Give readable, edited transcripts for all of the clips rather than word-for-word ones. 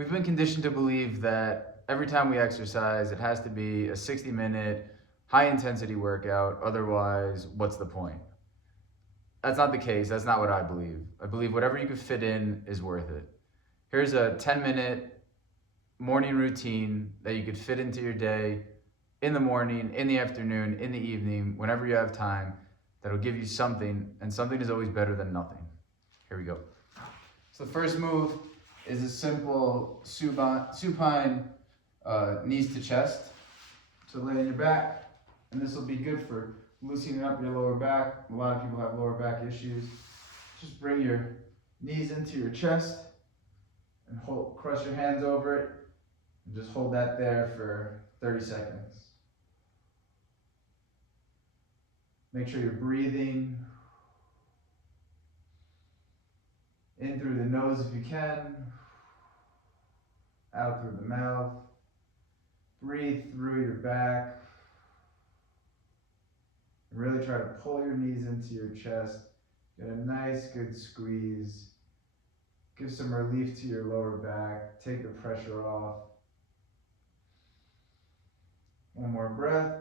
We've been conditioned to believe that every time we exercise, it has to be a 60-minute, high-intensity workout. Otherwise, what's the point? That's not the case. That's not what I believe. I believe whatever you can fit in is worth it. Here's a 10-minute morning routine that you could fit into your day in the morning, in the afternoon, in the evening, whenever you have time, that'll give you something, and something is always better than nothing. Here we go. So the first move is a simple supine knees to chest. So lay on your back, and this will be good for loosening up your lower back. A lot of people have lower back issues. Just bring your knees into your chest and cross your hands over it, and just hold that there for 30 seconds. Make sure you're breathing in through the nose if you can, out through the mouth. Breathe through your back. And really try to pull your knees into your chest. Get a nice, good squeeze. Give some relief to your lower back. Take the pressure off. One more breath.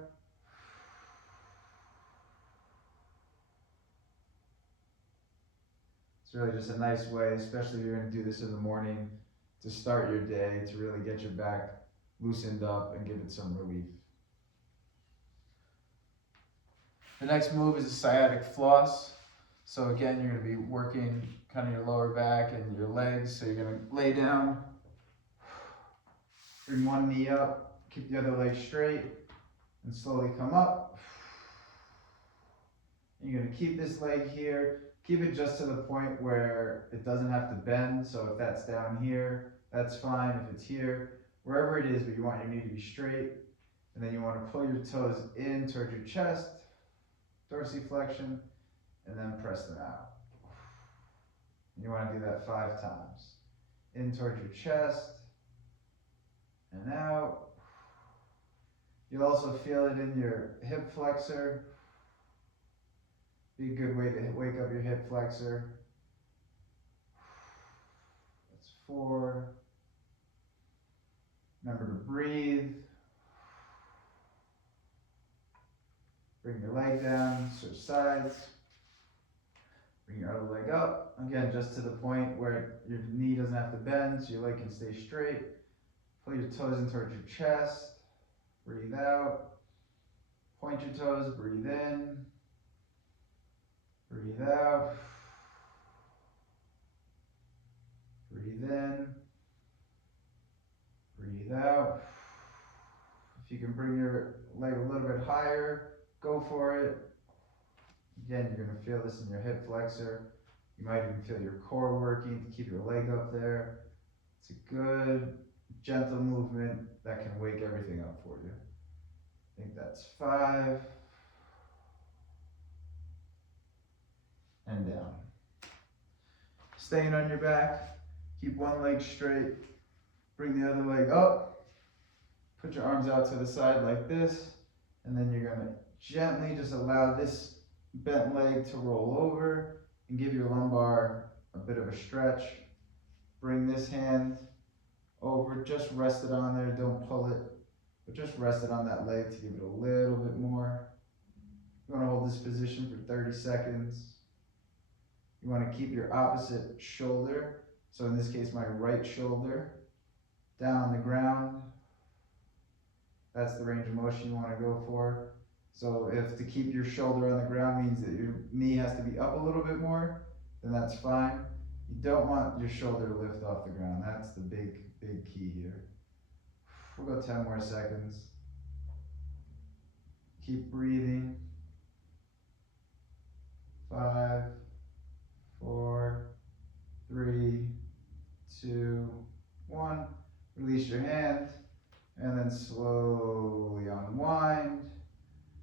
It's really just a nice way, especially if you're going to do this in the morning, to start your day, to really get your back loosened up and give it some relief. The next move is a sciatic floss. So again, you're going to be working kind of your lower back and your legs. So you're going to lay down, bring one knee up, keep the other leg straight, and slowly come up. You're going to keep this leg here. Keep it just to the point where it doesn't have to bend. So if that's down here, that's fine. If it's here, wherever it is, but you want your knee to be straight. And then you want to pull your toes in towards your chest, dorsiflexion, and then press them out. You want to do that 5 times. In towards your chest, and out. You'll also feel it in your hip flexor. Be a good way to wake up your hip flexor. That's 4. Remember to breathe. Bring your leg down, switch sides. Bring your other leg up. Again, just to the point where your knee doesn't have to bend, so your leg can stay straight. Pull your toes in towards your chest. Breathe out. Point your toes, breathe in. Breathe out. Breathe in. Breathe out. If you can bring your leg a little bit higher, go for it. Again, you're going to feel this in your hip flexor. You might even feel your core working to keep your leg up there. It's a good, gentle movement that can wake everything up for you. I think that's 5. And down. Staying on your back, keep one leg straight, bring the other leg up, put your arms out to the side like this, and then you're going to gently just allow this bent leg to roll over and give your lumbar a bit of a stretch. Bring this hand over, just rest it on there, don't pull it, but just rest it on that leg to give it a little bit more. You want to hold this position for 30 seconds. You want to keep your opposite shoulder, so in this case my right shoulder, down on the ground. That's the range of motion you want to go for. So if to keep your shoulder on the ground means that your knee has to be up a little bit more, then that's fine. You don't want your shoulder to lift off the ground. That's the big key here. We'll go 10 more seconds. Keep breathing. 5, 4, 3, 2, 1. Release your hand and then slowly unwind.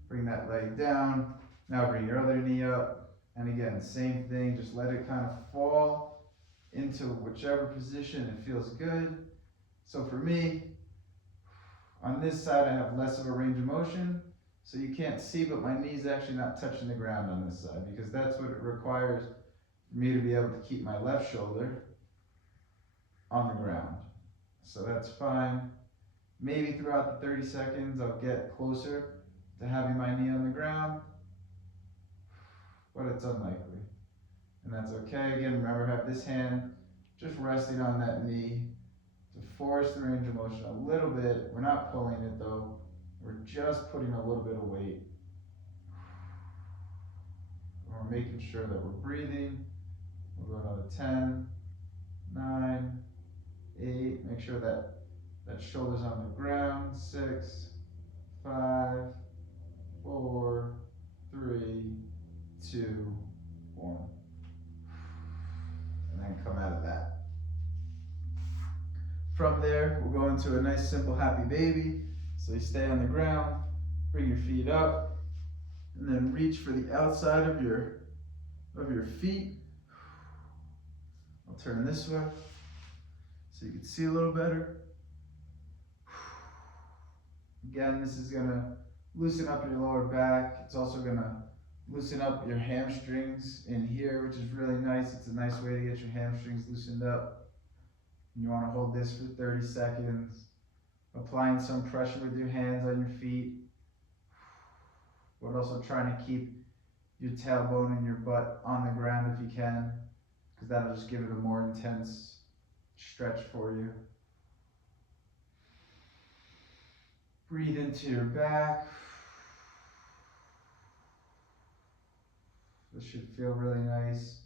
Bring that leg down. Now bring your other knee up. And again, same thing, just let it kind of fall into whichever position it feels good. So for me, on this side I have less of a range of motion, so you can't see, but my knee's actually not touching the ground on this side, because that's what it requires for me to be able to keep my left shoulder on the ground. so that's fine. Maybe throughout the 30 seconds, I'll get closer to having my knee on the ground, but it's unlikely. And that's okay. Again, remember, have this hand just resting on that knee to force the range of motion a little bit. We're not pulling it though. We're just putting a little bit of weight. We're making sure that we're breathing. We'll go to 10, 9, 8. Make sure that that shoulder's on the ground. 6, 5, 4, 3, 2, 1. And then come out of that. From there, we'll go into a nice, simple, happy baby. So you stay on the ground, bring your feet up, and then reach for the outside of your feet. I'll turn this way so you can see a little better. Again, this is gonna loosen up your lower back. It's also gonna loosen up your hamstrings in here, which is really nice. It's a nice way to get your hamstrings loosened up. And you wanna hold this for 30 seconds, applying some pressure with your hands on your feet, but also trying to keep your tailbone and your butt on the ground if you can, because that'll just give it a more intense stretch for you. Breathe into your back. This should feel really nice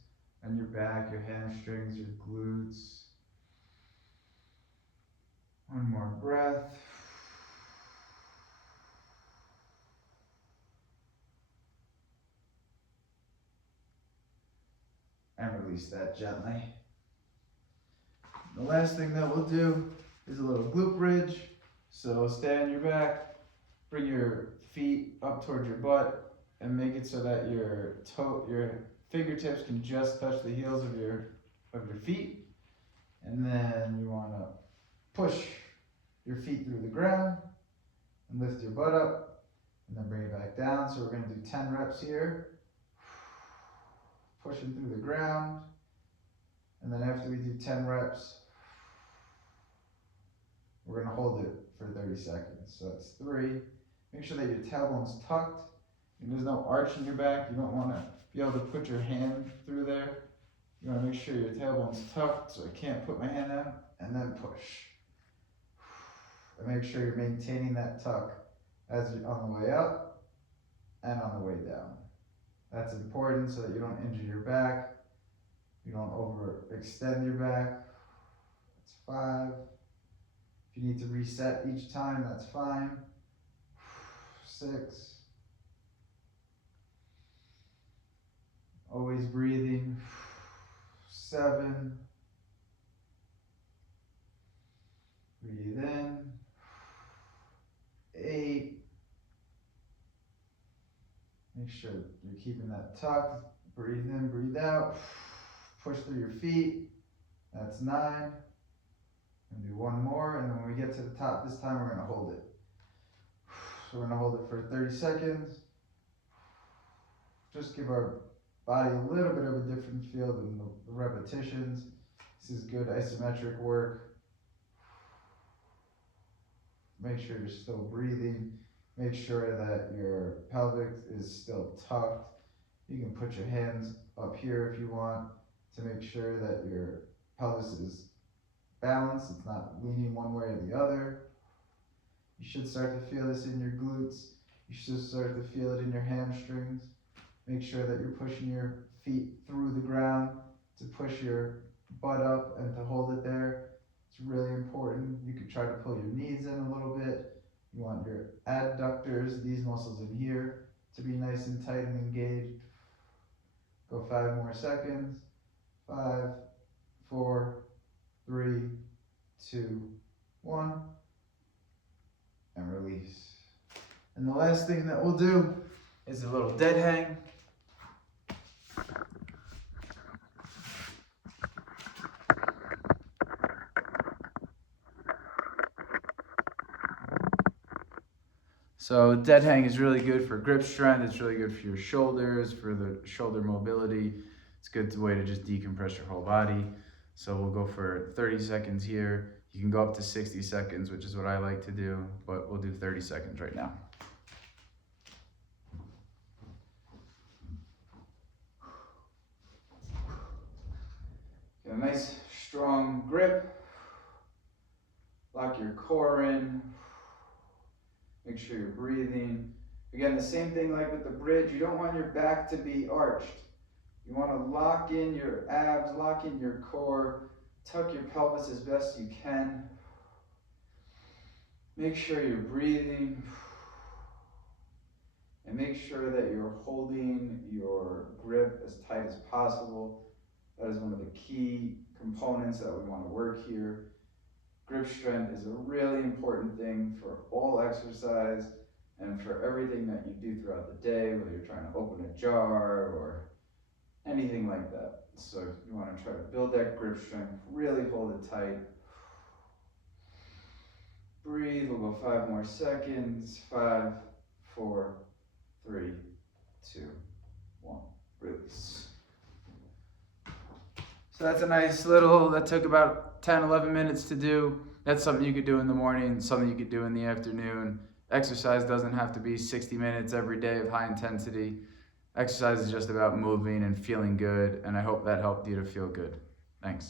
on your back, your hamstrings, your glutes. One more breath. And release that gently. The last thing that we'll do is a little glute bridge. So stay on your back, bring your feet up towards your butt, and make it so that your fingertips can just touch the heels of your feet. And then you want to push your feet through the ground and lift your butt up, and then bring it back down. So we're going to do 10 reps here. Pushing through the ground, and then after we do 10 reps, we're going to hold it for 30 seconds. So that's 3. Make sure that your tailbone's tucked and there's no arch in your back. You don't want to be able to put your hand through there. You want to make sure your tailbone's tucked so I can't put my hand out, and then push. And make sure you're maintaining that tuck as you're on the way up and on the way down. That's important so that you don't injure your back. You don't overextend your back. That's 5. If you need to reset each time, that's fine. 6. Always breathing. 7. Breathe in. 8. Make sure you're keeping that tucked. Breathe in, breathe out. Push through your feet. That's 9. And do one more, and then when we get to the top this time, we're going to hold it. So we're going to hold it for 30 seconds. Just give our body a little bit of a different feel than the repetitions. This is good isometric work. Make sure you're still breathing. Make sure that your pelvic is still tucked. You can put your hands up here if you want to make sure that your pelvis is balanced. It's not leaning one way or the other. You should start to feel this in your glutes. You should start to feel it in your hamstrings. Make sure that you're pushing your feet through the ground to push your butt up and to hold it there. It's really important. You could try to pull your knees in a little bit. You want your adductors, these muscles in here, to be nice and tight and engaged. Go 5 more seconds. 5, 4, 3, 2, 1. And release. And the last thing that we'll do is a little dead hang. So dead hang is really good for grip strength. It's really good for your shoulders, for the shoulder mobility. It's a good way to just decompress your whole body. So we'll go for 30 seconds here. You can go up to 60 seconds, which is what I like to do, but we'll do 30 seconds right now. Get a nice strong grip. Lock your core in. Make sure you're breathing. Again, the same thing like with the bridge. You don't want your back to be arched. You want to lock in your abs, lock in your core, tuck your pelvis as best you can. Make sure you're breathing. And make sure that you're holding your grip as tight as possible. That is one of the key components that we want to work here. Grip strength is a really important thing for all exercise and for everything that you do throughout the day, whether you're trying to open a jar or anything like that. So you want to try to build that grip strength, really hold it tight. Breathe, we'll go 5 more seconds. 5, 4, 3, 2, 1, release. So that's a nice little, that took about 10, 11 minutes to do. That's something you could do in the morning, something you could do in the afternoon. Exercise doesn't have to be 60 minutes every day of high intensity. Exercise is just about moving and feeling good, and I hope that helped you to feel good. Thanks.